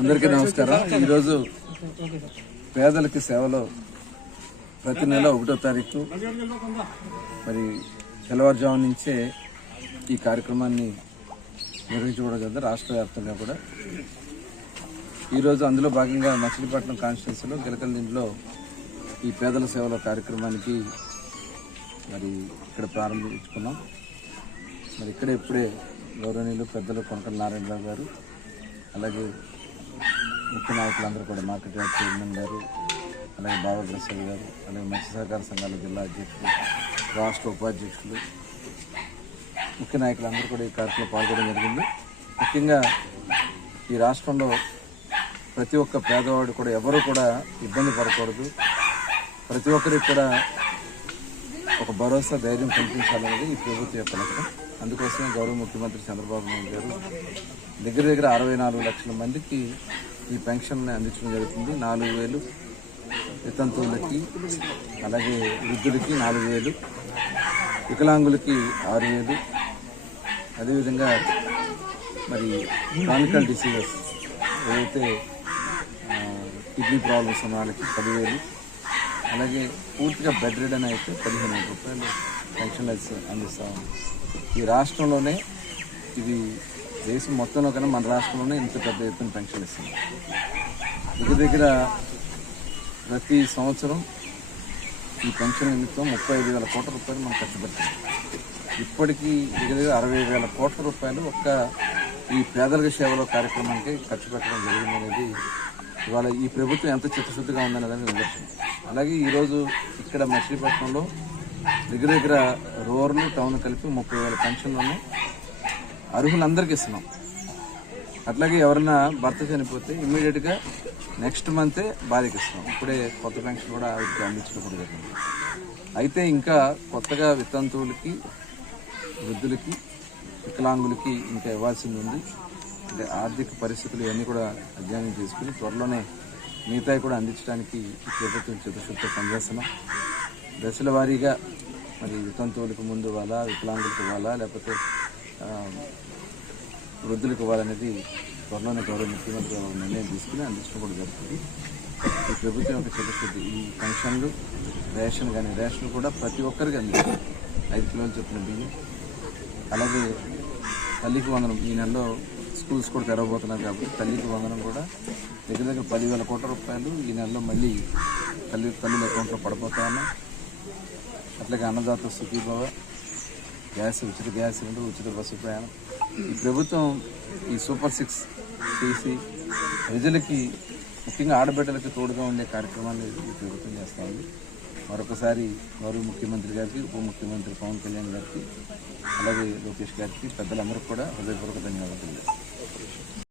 అందరికీ నమస్కారం. ఈరోజు పేదలకి సేవలో ప్రతి నెల 1వ తారీఖు మరి తెల్లవారుజాము నుంచే ఈ కార్యక్రమాన్ని నిర్వహించుకోవడం కదా రాష్ట్ర వ్యాప్తంగా కూడా. ఈరోజు అందులో భాగంగా మచిలీపట్నం కాన్స్టిట్యున్సీలో గిలకల్లిలో ఈ పేదల సేవల కార్యక్రమానికి మరి ఇక్కడ ప్రారంభించుకున్నాం. మరి ఇప్పుడే గౌరవనీయులు పెద్దలు కొనకళ్ళ నారాయణరావు గారు, అలాగే ముఖ్య నాయకులందరూ కూడా మార్కెట్ యార్డ్ చైర్మన్ గారు, అలాగే బాబా ప్రసాద్ గారు, అలాగే మత్స్య సహకార సంఘాల జిల్లా అధ్యక్షులు, రాష్ట్ర ఉపాధ్యక్షులు, ముఖ్య నాయకులందరూ కూడా ఈ కార్యక్రమంలో పాల్గొనడం జరిగింది. ముఖ్యంగా ఈ రాష్ట్రంలో ప్రతి ఒక్క పేదవాడు కూడా ఎవరు కూడా ఇబ్బంది పడకూడదు, ప్రతి ఒక్కరికి కూడా ఒక భరోసా ధైర్యం కల్పించాలనేది ఈ ప్రభుత్వం యొక్క లక్ష్యం. అందుకోసమే గౌరవ ముఖ్యమంత్రి చంద్రబాబు నాయుడు గారు దగ్గర 64 లక్షల మందికి ఈ పెన్షన్ని అందించడం జరుగుతుంది. 4,000 వితంతువులకి, అలాగే వృద్ధులకి 4,000, వికలాంగులకి 6,000, అదేవిధంగా మరి క్రానికల్ డిసీజెస్ ఏదైతే కిడ్నీ ప్రాబ్లమ్స్ ఉన్న వాళ్ళకి 10,000, అలాగే పూర్తిగా బెడ్ రిడన్ అయితే 1,500 రూపాయలు పెన్షన్ అందిస్తాము. ఈ రాష్ట్రంలోనే, ఇది దేశం మొత్తంలో కన్నా మన రాష్ట్రంలోనే ఇంత పెద్ద ఎత్తున పెన్షన్ ఇస్తుంది. దగ్గర ప్రతి సంవత్సరం ఈ పెన్షన్ నిమిత్తం 35,000 కోట్ల రూపాయలు మనం ఖర్చు పెడతాం. ఇప్పటికీ దగ్గర 60,000 కోట్ల రూపాయలు ఒక్క ఈ పేదల సేవలో కార్యక్రమానికి ఖర్చు పెట్టడం జరిగింది అనేది ఇవాళ ఈ ప్రభుత్వం ఎంత చిత్తశుద్ధిగా ఉందనేది నిదర్శనం. అలాగే ఈరోజు ఇక్కడ మచిలీపట్నంలో దగ్గర రూరల్ టౌన్ కలిపి 30,000 పెన్షన్లను అర్హులందరికీ ఇస్తున్నాం. అట్లాగే ఎవరైనా భర్త చనిపోతే ఇమ్మీడియట్గా నెక్స్ట్ మంతే భార్యకి ఇస్తున్నాం. ఇప్పుడే కొత్త పెన్షన్ కూడా ఆవిడకి అందించడం కూడా జరిగింది. అయితే ఇంకా కొత్తగా వితంతువులకి, వృద్ధులకి, వికలాంగులకి ఇంకా ఇవ్వాల్సింది ఉంది. అంటే ఆర్థిక పరిస్థితులు ఇవన్నీ కూడా అధ్యయనం చేసుకుని త్వరలోనే మిగతాయి కూడా అందించడానికి ఈ ప్రభుత్వం చిత్తశుద్ధితో పనిచేస్తున్నాం. దశల వారీగా మరి వితంతువులకు ముందు ఇవ్వాలా, వికలాంగులకు ఇవ్వాలా, లేకపోతే వృద్ధులకు ఇవ్వాలనేది త్వరలోనే గౌరవ ముఖ్యమంత్రి నిర్ణయం తీసుకుని అందించడం కూడా జరుగుతుంది. ఈ ప్రభుత్వం యొక్క చిత్తశుద్ధి. ఈ పెన్షన్లు, రేషన్ కానీ రేషన్ కూడా ప్రతి ఒక్కరికి అందిస్తుంది. 5 కిలోలు చొప్పున బియ్యం, అలాగే తల్లికి వందనం. ఈ నెలలో స్కూల్స్ కూడా తెరవబోతున్నారు కాబట్టి తల్లికి వందనం కూడా దగ్గర 10,000 కోట్ల రూపాయలు ఈ నెలలో మళ్ళీ తల్లుల అకౌంట్లో పడిపోతా ఉన్నాయి. అట్లాగే అన్నదాత సుఖీభవ, ఉచిత గ్యాస్ సిలిండర్, ఉచిత బస్సు ప్రయాణం. ఈ ప్రభుత్వం ఈ సూపర్ 6 చేసి ప్రజలకి, ముఖ్యంగా ఆడబిడ్డలకి తోడుగా ఉండే కార్యక్రమాన్ని ఈ ప్రభుత్వం చేస్తూ ఉంది. మరొకసారి గౌరవ ముఖ్యమంత్రి గారికి, ఉప ముఖ్యమంత్రి పవన్ కళ్యాణ్ గారికి, అలాగే లోకేష్ గారికి, పెద్దలందరికీ కూడా హృదయపూర్వక ధన్యవాదాలు తెలియజేస్తాను.